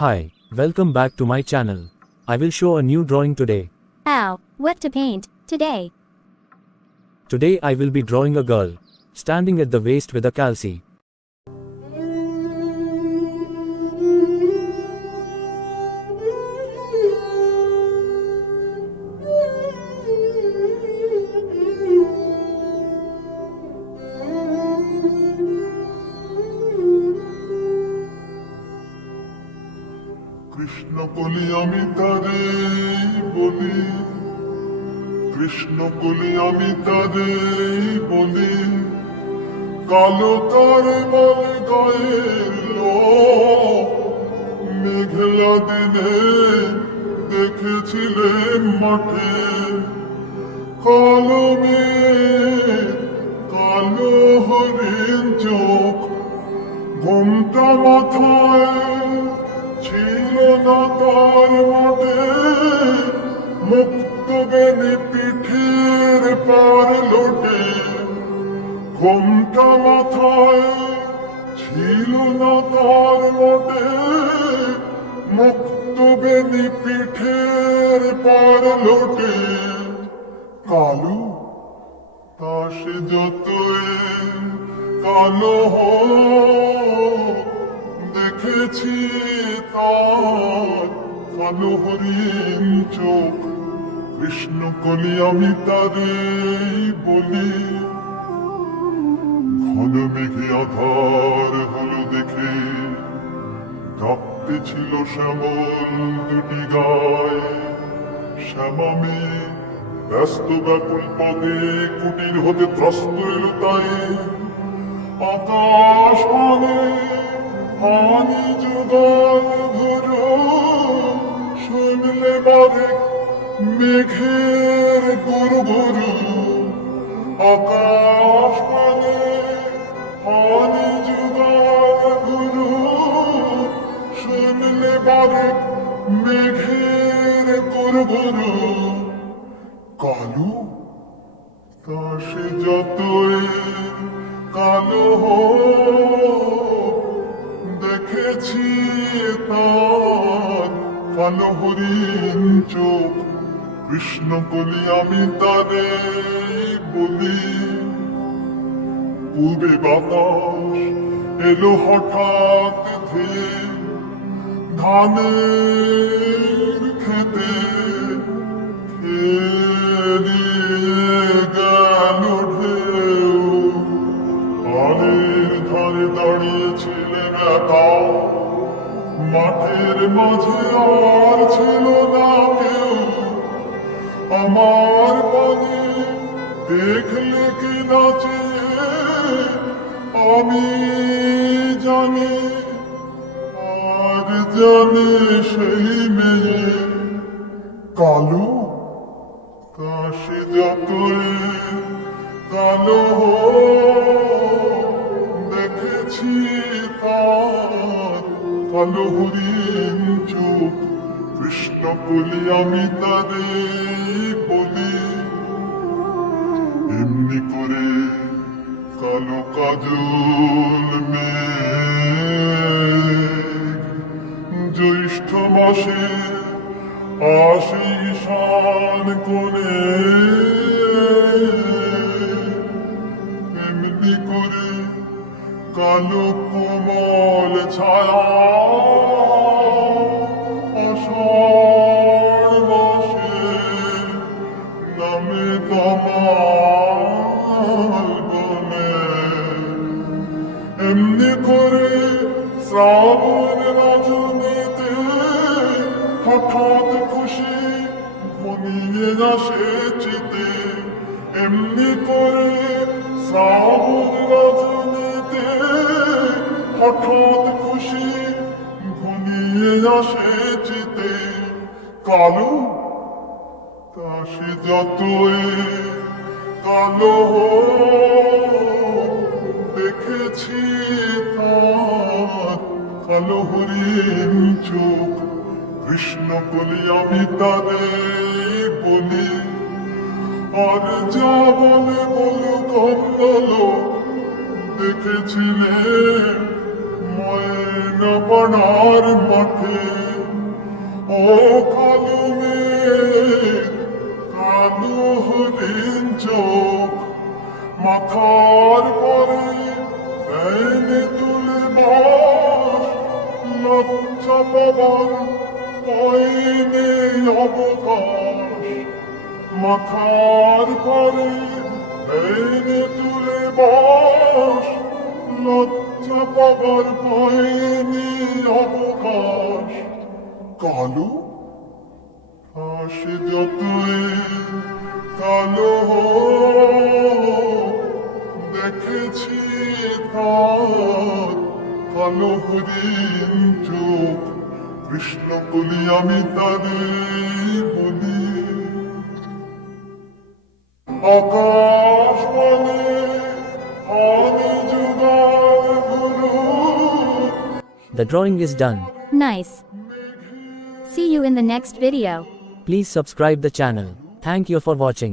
Hi, welcome back to my channel. I will show a new drawing today. Ow, what to paint today? Today I will be drawing a girl, standing at the waist with a calci. Krishna কলি আমি তারে বলি, কৃষ্ণ কলি আমি তারে বলি, কালো তার বলে গায়ের লোক, মেঘলা দিনে দেখেছিলেন মাঠে, কালো মেঘ কালো হরিণ চোখ, ঘুমটা মাথায় ছিল না তার মোটে, মুক্ত বেনি পিঠের পার লোটে, ঘুমটা মাথায় ছিল না তার মোটে, মুক্ত বেনি পিঠের পার লোটে, কালো তা সে যতই কালো হোক, দেখেছি তার কালো হরিণ চোখ, কৃষ্ণ কলি আমি তারে বলি, ঘন মেঘে আধার হলো দেখে, ডাকতে ছিল শ্যামল দুটি গায়ে, শ্যামা মেয়ে ব্যস্ত ব্যাকুল পদে কুটির হতে ত্রস্ত এলো তাই, আকাশ মানে হানি যুগল ভরো, শুনলে বারে মেঘের গুরগুরু, আকাশ মানে হানি যুগল ভরো, শুনলে বারে মেঘের গুরগুরু, কালো তা সে যতই কালো হোক, দেখেছি তার কালো হরিণ চোখ, কৃষ্ণ কলি আমি তারে বলি, পূবে বাতাস এলো হঠাৎ ধেয়ে, ধানের খেতে খেলিয়ে গেল ঢেউ, আলের ধারে দাঁড়িয়েছিলেন একা, মাঠের মাঝে আর ছিল না কেউ, আমার পানে দেখলে কি নাচে, আমি জানি আর জানে সেই মেয়ে, কালো তা সে যতই কালো হোক, দেখেছি তার কালো হরিণ চোখ, কৃষ্ণ কলি আমি তারে বলি, এমনি করে কালো কাজল মেঘ জ্যৈষ্ঠ মাসে আসে ঈশান কোণে, এমনি করে কালো কোমল ছায়া আষাঢ় মাসে নামে তমাল বনে, এমনি করে শ্রাবণ রজনীতে হঠাৎ খুশি ঘনিয়ে আসে চিতে, এমনি করে শ্রাবণ রজনীতে হঠাৎ খুশি ঘনিয়ে আসে চিতে, কালো তা সে যতই কালো হোক, দেখেছি তার কালো হরিণ চোখ, কৃষ্ণ কলি আমি তারে বলি, আর যা বলে বলুক অন্য লোক, দেখেছিলে ময়ের না পানার মাঠে ও কালো মেঘ কালো হরিণ চোখ মাথার পরে এনে তুলে বাস লজ্জা পাবার পাইনি অবকাশ মাথার পরে এনে তুলে বাস লজ্জা পাবার পাইনি অবকাশ কালো আসে যতই কালো হোক, দেখেছি তার কালো হরিণ চোখ কৃষ্ণ বলি আমি তাদের বলি আকাশ বলে আমি যুগার গুরু The drawing is done. Nice. See you in the next video. Please subscribe the channel. Thank you for watching.